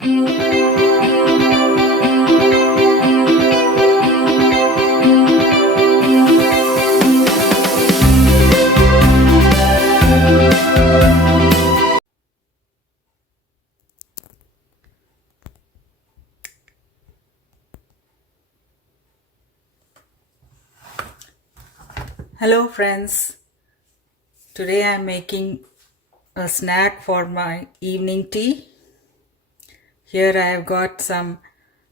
Hello friends, today I am making a snack for my evening tea. Here I have got some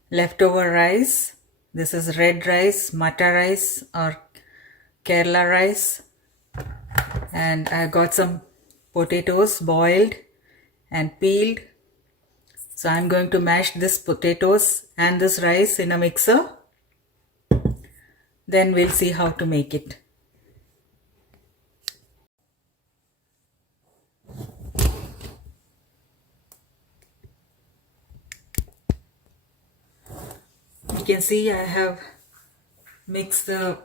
leftover rice. This is red rice, matta rice or Kerala rice, and I got some potatoes boiled and peeled. So I am going to mash this potatoes and this rice in a mixer. Then we'll see how to make it. You can see I have mixed the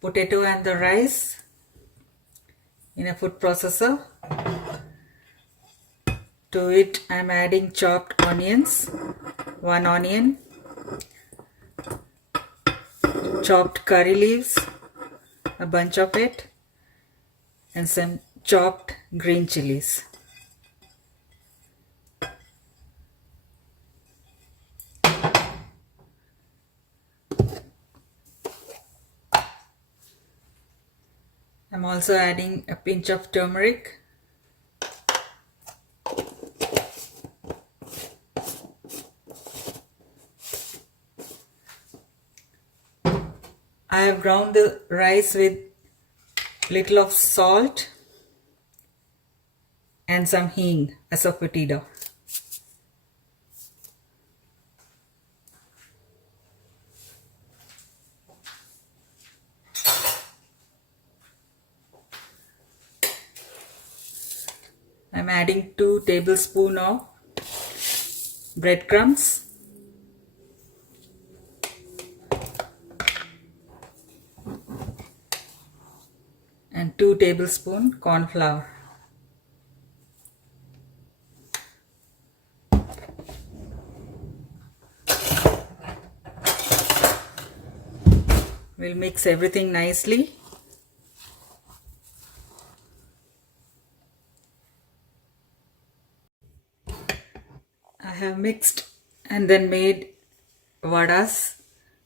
potato and the rice in a food processor. To it I am adding chopped onions, 1 onion, chopped curry leaves, a bunch of it, and some chopped green chilies. I'm also adding a pinch of turmeric. I have ground the rice with little of salt and some hing, asafoetida. I'm adding 2 tablespoons of breadcrumbs, and 2 tablespoons corn flour. We'll mix everything nicely. I have mixed and then made vadas.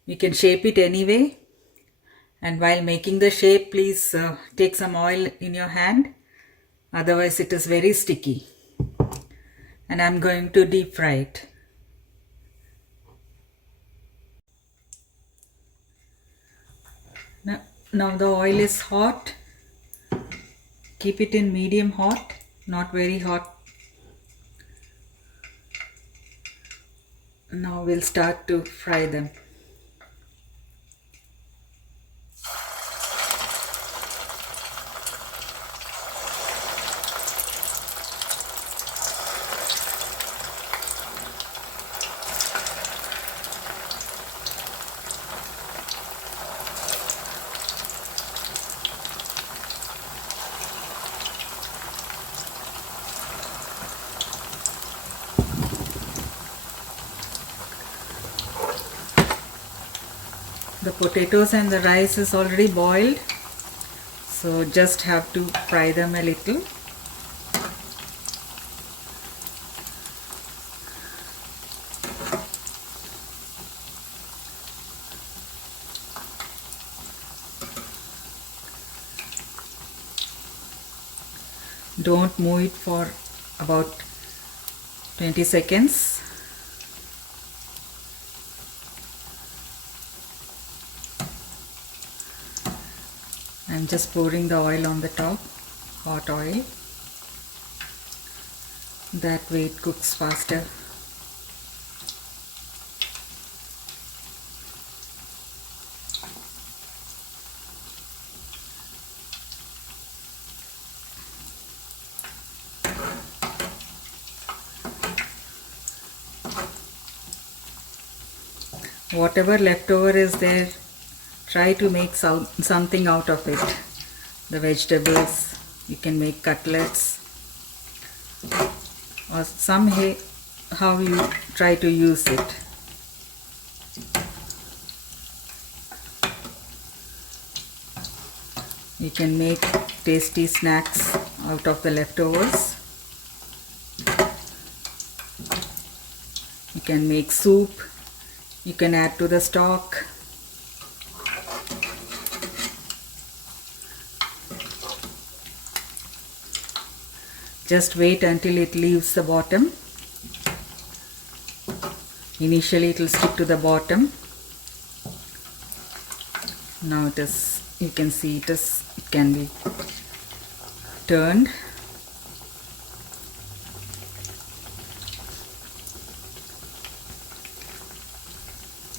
You can shape it anyway. And while making the shape, please take some oil in your hand. Otherwise it is very sticky. And I'm going to deep fry it. Now the oil is hot. Keep it in medium hot, not very hot. Now we'll start to fry them. The potatoes and the rice is already boiled, so just have to fry them a little. Don't move it for about 20 seconds. I'm just pouring the oil on the top, hot oil. That way it cooks faster. Whatever leftover is there, try to make something out of it. The vegetables, you can make cutlets or how you try to use it. You can make tasty snacks out of the leftovers. You can make soup. You can add to the stock. Just wait until it leaves the bottom. Initially it will stick to the bottom. Now it is, you can see it can be turned.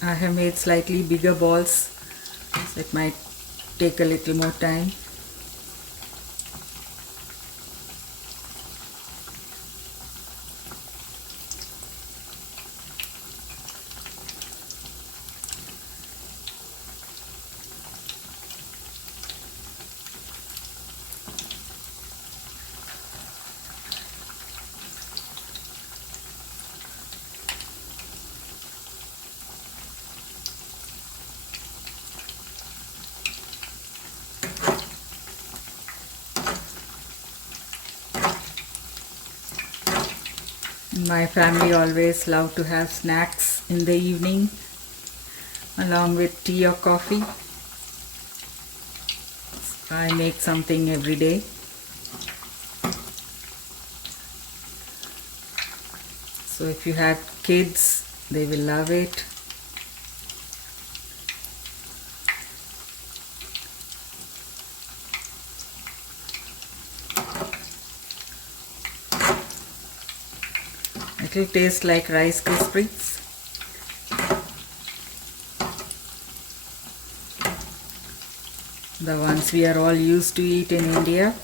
I have made slightly bigger balls, so it might take a little more time. My family always love to have snacks in the evening along with tea or coffee. I make something every day. So if you have kids, they will love it. It will taste like Rice Krispies. The ones we are all used to eat in India.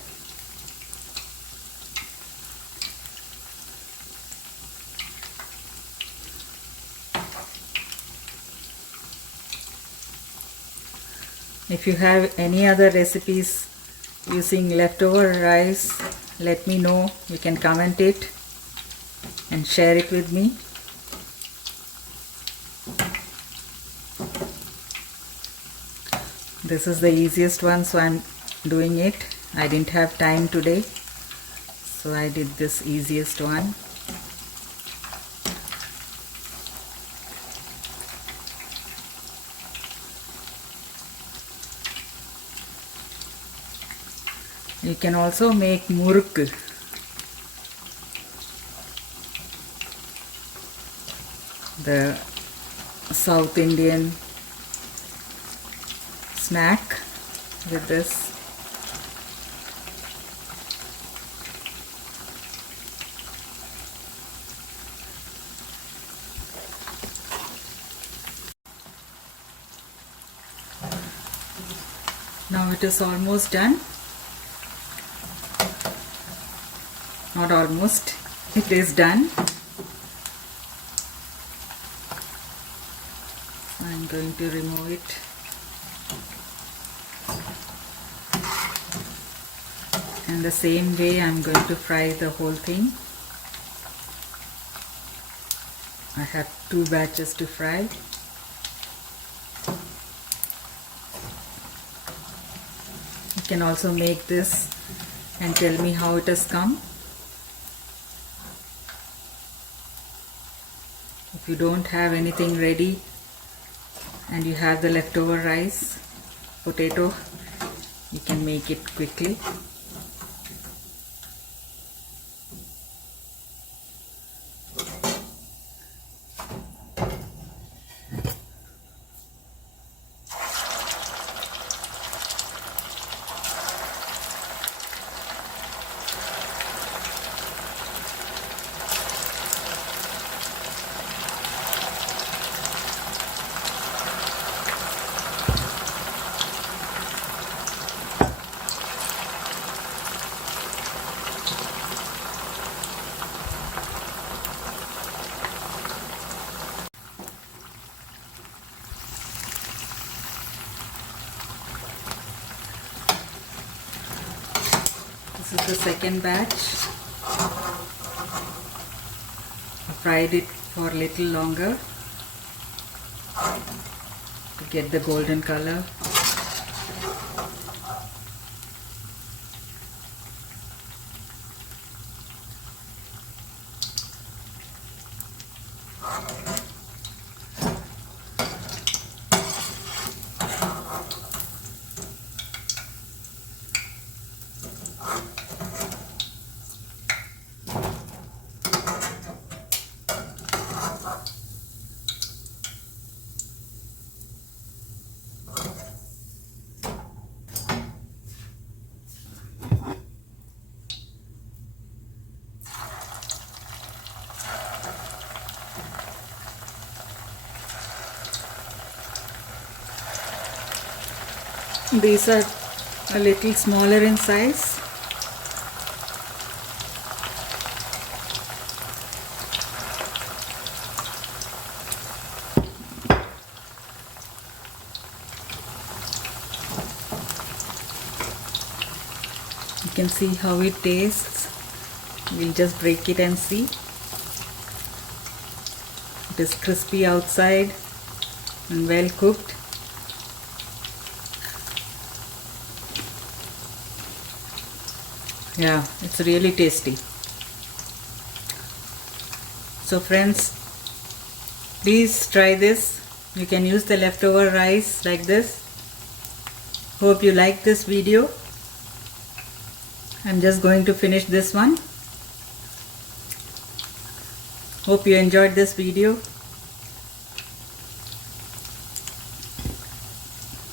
If you have any other recipes using leftover rice, let me know. You can comment it and share it with me. This is the easiest one, so I'm doing it. I didn't have time today, so I did this easiest one. You can also make muruk. The South Indian snack with this. Now it is almost done. Not almost, it is done. I'm going to remove it. And the same way I'm going to fry the whole thing. I have 2 batches to fry. You can also make this and tell me how it has come. If you don't have anything ready and you have the leftover rice, potato, you can make it quickly. This is the second batch. I fried it for a little longer to get the golden color. These are a little smaller in size. You can see how it tastes. We'll just break it and see. It is crispy outside and well cooked. Yeah, it's really tasty. So friends, please try this. You can use the leftover rice like this. Hope you like this video. I'm just going to finish this one. Hope you enjoyed this video.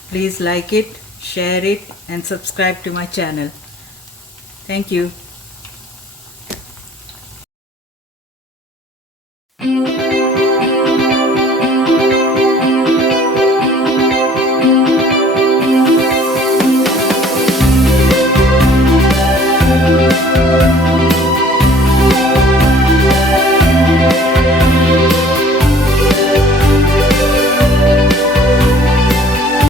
Please like it, share it and subscribe to my channel. Thank you.